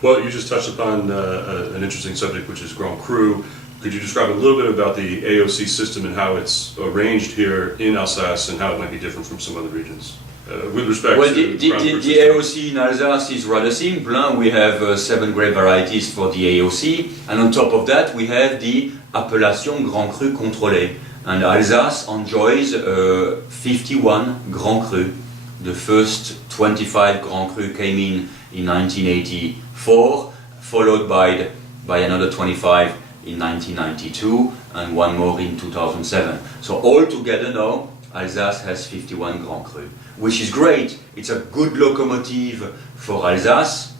Well, you just touched upon an interesting subject, which is Grand Cru. Could you describe a little bit about the AOC system and how it's arranged here in Alsace and how it might be different from some other regions? With respect well, to the AOC in Alsace is rather simple. We have 7 grape varieties for the AOC, and on top of that we have the Appellation Grand Cru Contrôlée. And Alsace enjoys 51 Grand Cru. The first 25 Grand Cru came in 1984, followed by another 25 in 1992 and one more in 2007. So altogether now Alsace has 51 Grand Cru, which is great. It's a good locomotive for Alsace,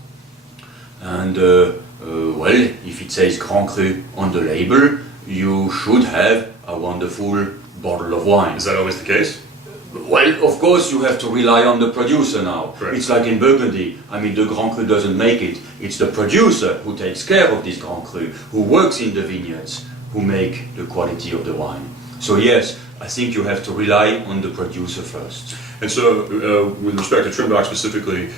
and well, if it says Grand Cru on the label, you should have a wonderful bottle of wine. Is that always the case? Well, of course you have to rely on the producer now. Correct. It's like in Burgundy. I mean, the Grand Cru doesn't make it. It's the producer who takes care of this Grand Cru, who works in the vineyards, who make the quality of the wine. So yes, I think you have to rely on the producer first. And so, with respect to Trimbach specifically,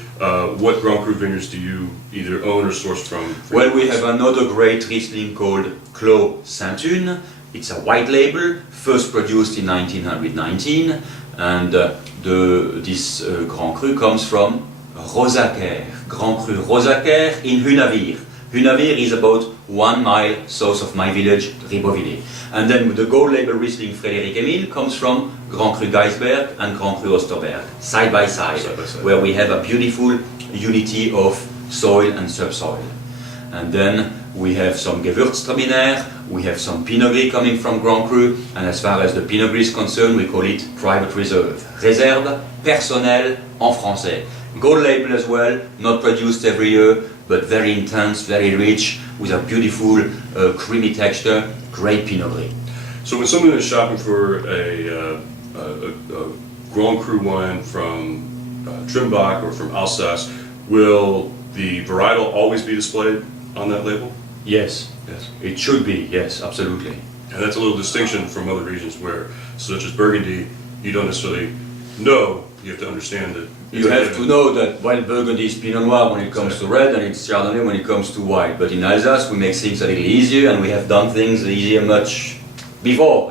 what Grand Cru vineyards do you either own or source from? Well, we have another great Riesling called Clos Sainte-Une. It's a white label, first produced in 1919, and this Grand Cru comes from Rosaquer, Grand Cru Rosaquer in Hunavir. Hunavir is about 1 mile south of my village, Ribeauvillé. And then the gold label Riesling Frédéric Emile comes from Grand Cru Geisberg and Grand Cru Osterberg, side by side, where we have a beautiful unity of soil and subsoil. And then we have some Gewürztraminer, we have some Pinot Gris coming from Grand Cru, and as far as the Pinot Gris is concerned, we call it private reserve. Réserve personnelle en français. Gold label as well, not produced every year, but very intense, very rich, with a beautiful creamy texture, great Pinot Gris. So when someone is shopping for a Grand Cru wine from Trimbach or from Alsace, will the varietal always be displayed on that label? Yes, yes, it should be, yes, absolutely. And that's a little distinction from other regions where, such as Burgundy, you don't necessarily know, you have to understand that. You have to know that while Burgundy is Pinot Noir when it comes to red, and it's Chardonnay when it comes to white. But in Alsace we make things a little easier, and we have done things easier much before,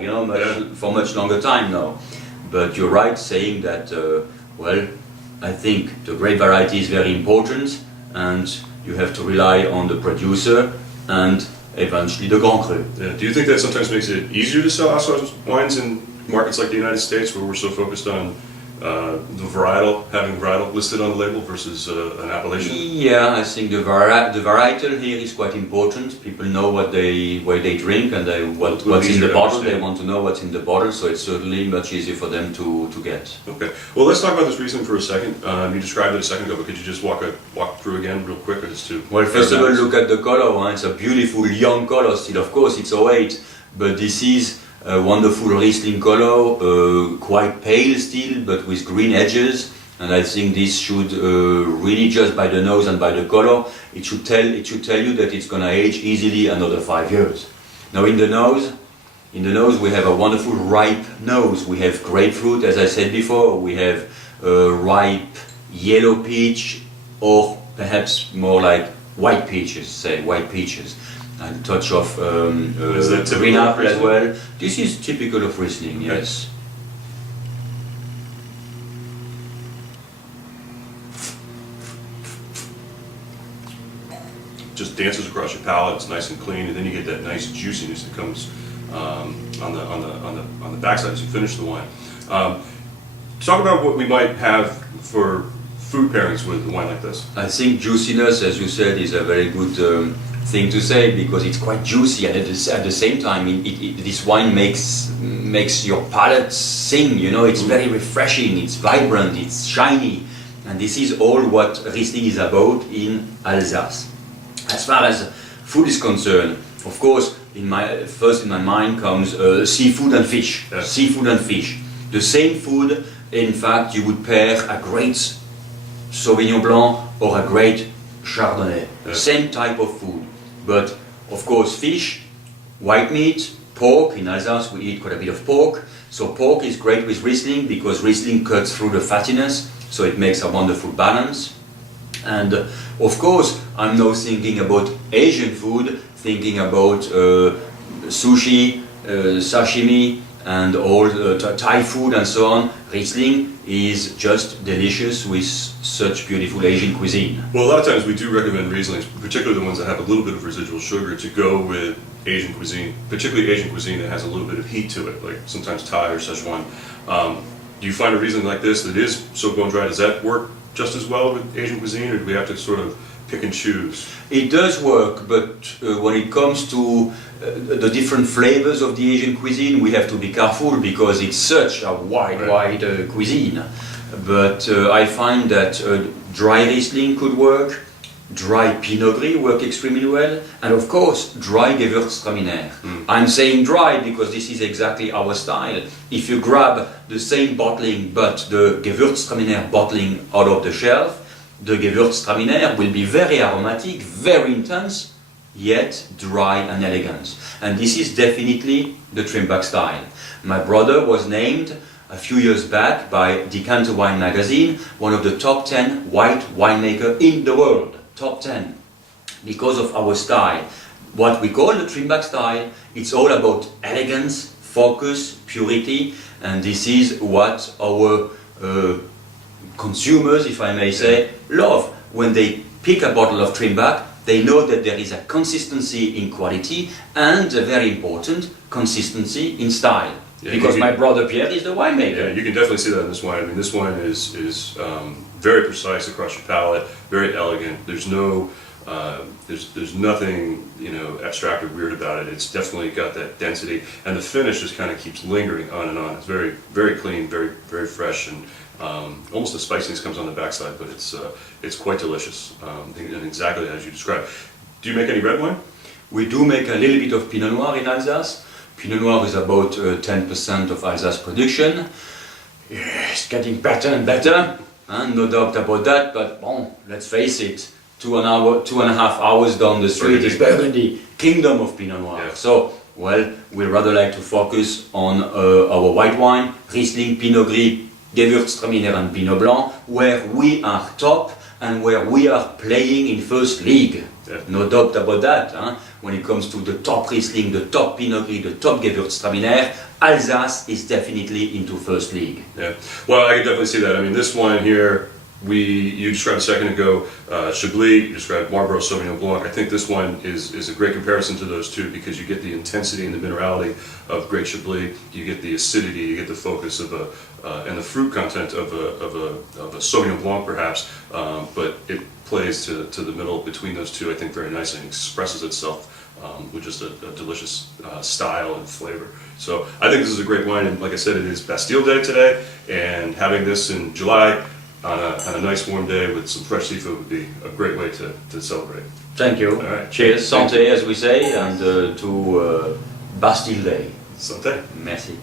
for much longer time now. But you're right saying that, well, I think the grape variety is very important, and you have to rely on the producer and eventually the Grand Cru. Yeah. Do you think that sometimes makes it easier to sell Alsace wines in markets like the United States, where we're so focused on the varietal, having varietal listed on the label versus an appellation? Yeah, I think the varietal here is quite important. People know what they drink, and what's in the bottle. They want to know what's in the bottle, so it's certainly much easier for them to get. Okay. Well, let's talk about this Riesling for a second. You described it a second ago, but could you just walk through again real quick? Well, first of all, look at the color. It's a beautiful young color still. Of course, it's 08, but this is a wonderful Riesling color, quite pale still, but with green edges. And I think this should really, just by the nose and by the color, it should tell you that it's going to age easily another 5 years. Now in the nose we have a wonderful ripe nose. We have grapefruit, as I said before. We have ripe yellow peach, or perhaps more like white peaches, and a touch of green apple as well. This is typical of Riesling, yes. Just dances across your palate. It's nice and clean, and then you get that nice juiciness that comes on the backside as you finish the wine. Talk about what we might have for food pairings with a wine like this. I think juiciness, as you said, is a very good thing to say, because it's quite juicy, and at the same time this wine makes your palate sing, it's very refreshing, it's vibrant, it's shiny, and this is all what Riesling is about in Alsace. As far as food is concerned, of course, first in my mind comes seafood and fish. Yes. Seafood and fish. The same food, in fact, you would pair a great Sauvignon Blanc or a great Chardonnay. Yes. Same type of food. But of course fish, white meat, pork. In Alsace we eat quite a bit of pork. So pork is great with Riesling, because Riesling cuts through the fattiness, so it makes a wonderful balance. And of course, I'm now thinking about Asian food, thinking about sushi, sashimi, and all Thai food and so on. Riesling is just delicious with such beautiful Asian cuisine. Well, a lot of times we do recommend Rieslings, particularly the ones that have a little bit of residual sugar, to go with Asian cuisine, particularly Asian cuisine that has a little bit of heat to it, like sometimes Thai or Szechuan. Do you find a Riesling like this that is so bone dry, does that work just as well with Asian cuisine, or do we have to sort of pick and choose? It does work, but when it comes to the different flavors of the Asian cuisine, we have to be careful because it's such a wide cuisine. But I find that dry Riesling could work, dry Pinot Gris work extremely well, and of course dry Gewürztraminer. I'm saying dry because this is exactly our style. If you grab the same bottling but the Gewürztraminer bottling out of the shelf, the Gewürztraminer will be very aromatic, very intense, yet dry and elegant. And this is definitely the Trimbach style. My brother was named a few years back by Decanter Wine magazine one of the top 10 white winemakers in the world. Top 10. Because of our style. What we call the Trimbach style, it's all about elegance, focus, purity, and this is what our consumers, if I may say, love. When they pick a bottle of Trimbach, they know that there is a consistency in quality and a very important consistency in style. Yeah, because my brother Pierre is the winemaker. Yeah, you can definitely see that in this wine. I mean, this wine is very precise across your palate, very elegant. There's no, there's nothing, you know, abstract or weird about it. It's definitely got that density, and the finish just kind of keeps lingering on and on. It's very, very clean, very fresh, and almost the spiciness comes on the backside, but it's quite delicious, and exactly as you described. Do you make any red wine? We do make a little bit of Pinot Noir in Alsace. Pinot Noir is about 10% of Alsace production. Yeah, it's getting better and better, and no doubt about that, but bon, let's face it, 2.5 hours down the street is Burgundy, kingdom of Pinot Noir. Yeah. So, well, we'd rather like to focus on our white wine, Riesling, Pinot Gris, Gewürztraminer and Pinot Blanc, where we are top and where we are playing in first league. Yeah. No doubt about that. Huh? When it comes to the top Riesling, the top Pinot Gris, the top Gewürztraminer, Alsace is definitely into first league. Yeah, well, I can definitely see that. I mean, this wine here, you described a second ago, Chablis, you described Marlborough Sauvignon Blanc. I think this one is a great comparison to those two because you get the intensity and the minerality of great Chablis, you get the acidity, you get the focus of and the fruit content of a Sauvignon Blanc perhaps, but it plays to the middle between those two, I think, very nicely and expresses itself with just a delicious style and flavor. So I think this is a great wine, and like I said, it is Bastille Day today, and having this in July on a nice warm day with some fresh seafood would be a great way to celebrate. Thank you. All right. Cheers, santé as we say, and to Bastille Day. Santé. Merci.